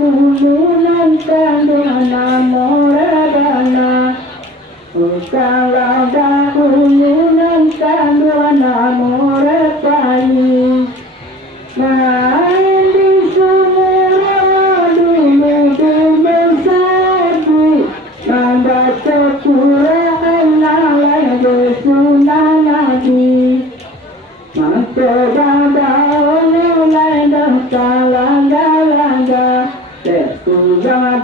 kulunan kandana moradana Kalau dahulunan kandana moradani Main di sumur dulu dimensati Nanda kekurangan nalai desunan lagi Maka dada mulai dah kalangga-langga Sesudah